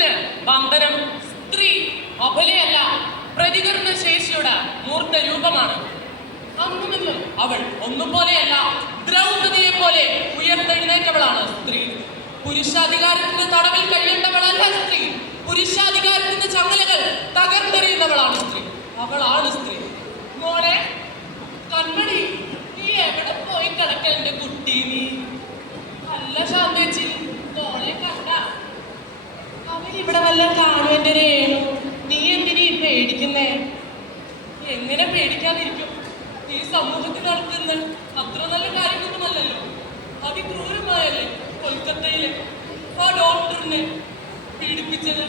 മനസ്സിന് ബന്ധനം സ്ത്രീ അബലയല്ല പ്രതികരണ ശേഷിയുടെ മൂർത്ത രൂപമാണ്. അങ്ങുമെന്നും അവൾ ഒന്നുപോലെയല്ല ദ്രൗപതിയെ പോലെ ഉയർത്തെഴുന്നേറ്റവളാണ് സ്ത്രീ. പുരുഷാധികാരത്തിന്റെ തടവിൽ കഴിയേണ്ടവളല്ല സ്ത്രീ. പുരുഷാധികാരത്തിന്റെ ചങ്ങലകൾ തകർത്തെറിയുന്നവളാണ് സ്ത്രീ. അവളാണ് സ്ത്രീ. മോളെ കൺമണി നീ എവിടെ പോയി കിടക്കലിന്റെ കുട്ടി? നീ അല്ല ശാന്തേച്ചി മോളെ കണ്ട അവരിവിടെ വല്ല കാണും എന്റെ രേണു നീ എന്തിനീ പേടിക്കുന്നേ? എങ്ങനെ പേടിക്കാതിരിക്കും? ഈ സമൂഹത്തിൽ നടത്തുന്ന അത്ര നല്ല കാര്യങ്ങളൊന്നുമല്ലല്ലോ. അതിക്രൂരമായല്ലേ കൊൽക്കത്തയിലെ ആ ഡോക്ടറിനെ പീഡിപ്പിച്ചത്?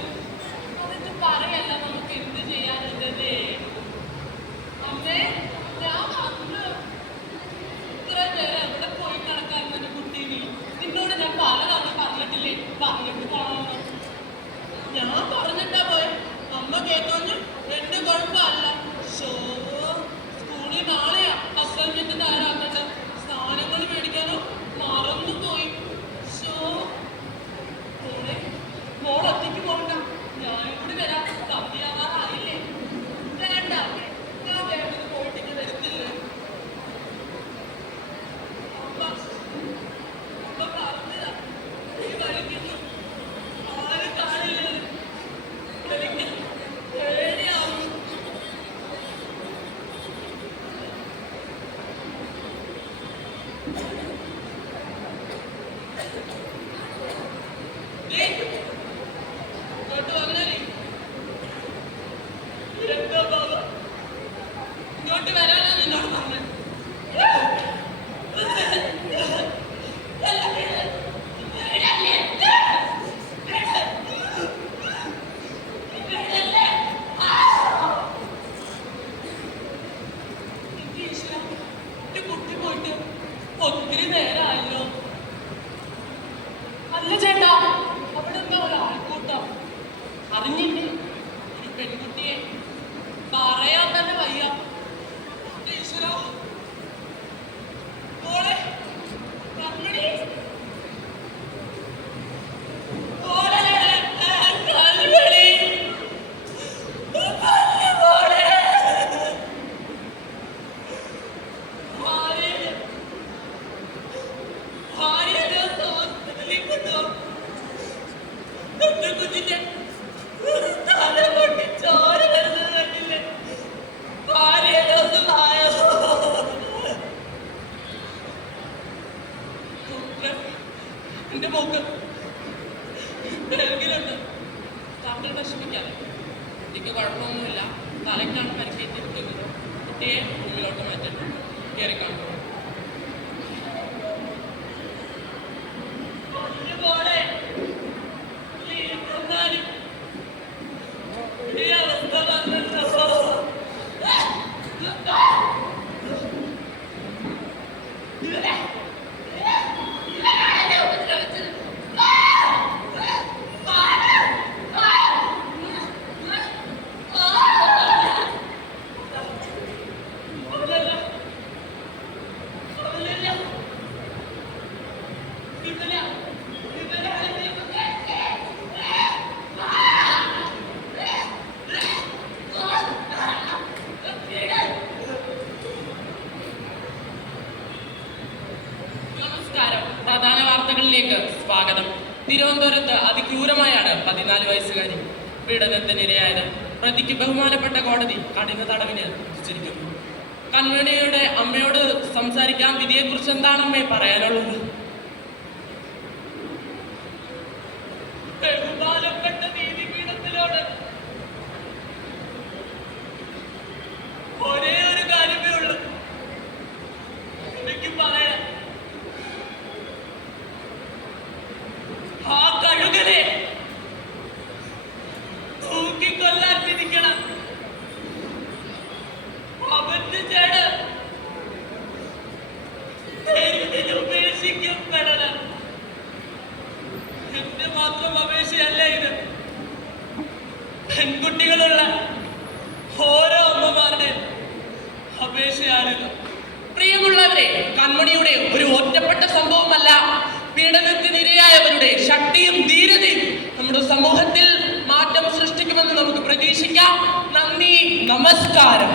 എന്റെ മോക്ക് കുഴപ്പമൊന്നുമില്ല തലയ്ക്കാണ് പരിക്കേറ്റിരിക്കുന്നത് കുട്ടിയെ മുമ്പിലോട്ട് മാറ്റിയിട്ടുണ്ട് കയറി കാണും Yeah. സ്വാഗതം. തിരുവനന്തപുരത്ത് അതിക്രൂരമായാണ് പതിനാല് വയസ്സുകാരി. പീഡനത്തിനിരയായത് പ്രതിക്ക് ബഹുമാനപ്പെട്ട കോടതി കഠിന തടവിന് വിധിച്ചിരിക്കുന്നു. കൺമണിയുടെ അമ്മയോട് സംസാരിക്കാൻ വിധിയെക്കുറിച്ച് എന്താണ് അമ്മയെ പറയാനുള്ളത്? ഉപേക്ഷിക്കപ്പെടണം എന്റെ മാത്രം അപേക്ഷയല്ല ഇത്? പെൺകുട്ടികളുള്ള ഓരോ അമ്മമാരുടെ അപേക്ഷയാണിത്. പ്രിയമുള്ളവരെ കൺമണിയുടെ ഒരു ഒറ്റപ്പെട്ട സംഭവമല്ല പീഡനത്തിനിരയായവരുടെ ശക്തിയും ധീരതയും നമ്മുടെ സമൂഹത്തിൽ പ്രതീക്ഷിക്കാം. നന്ദി നമസ്കാരം.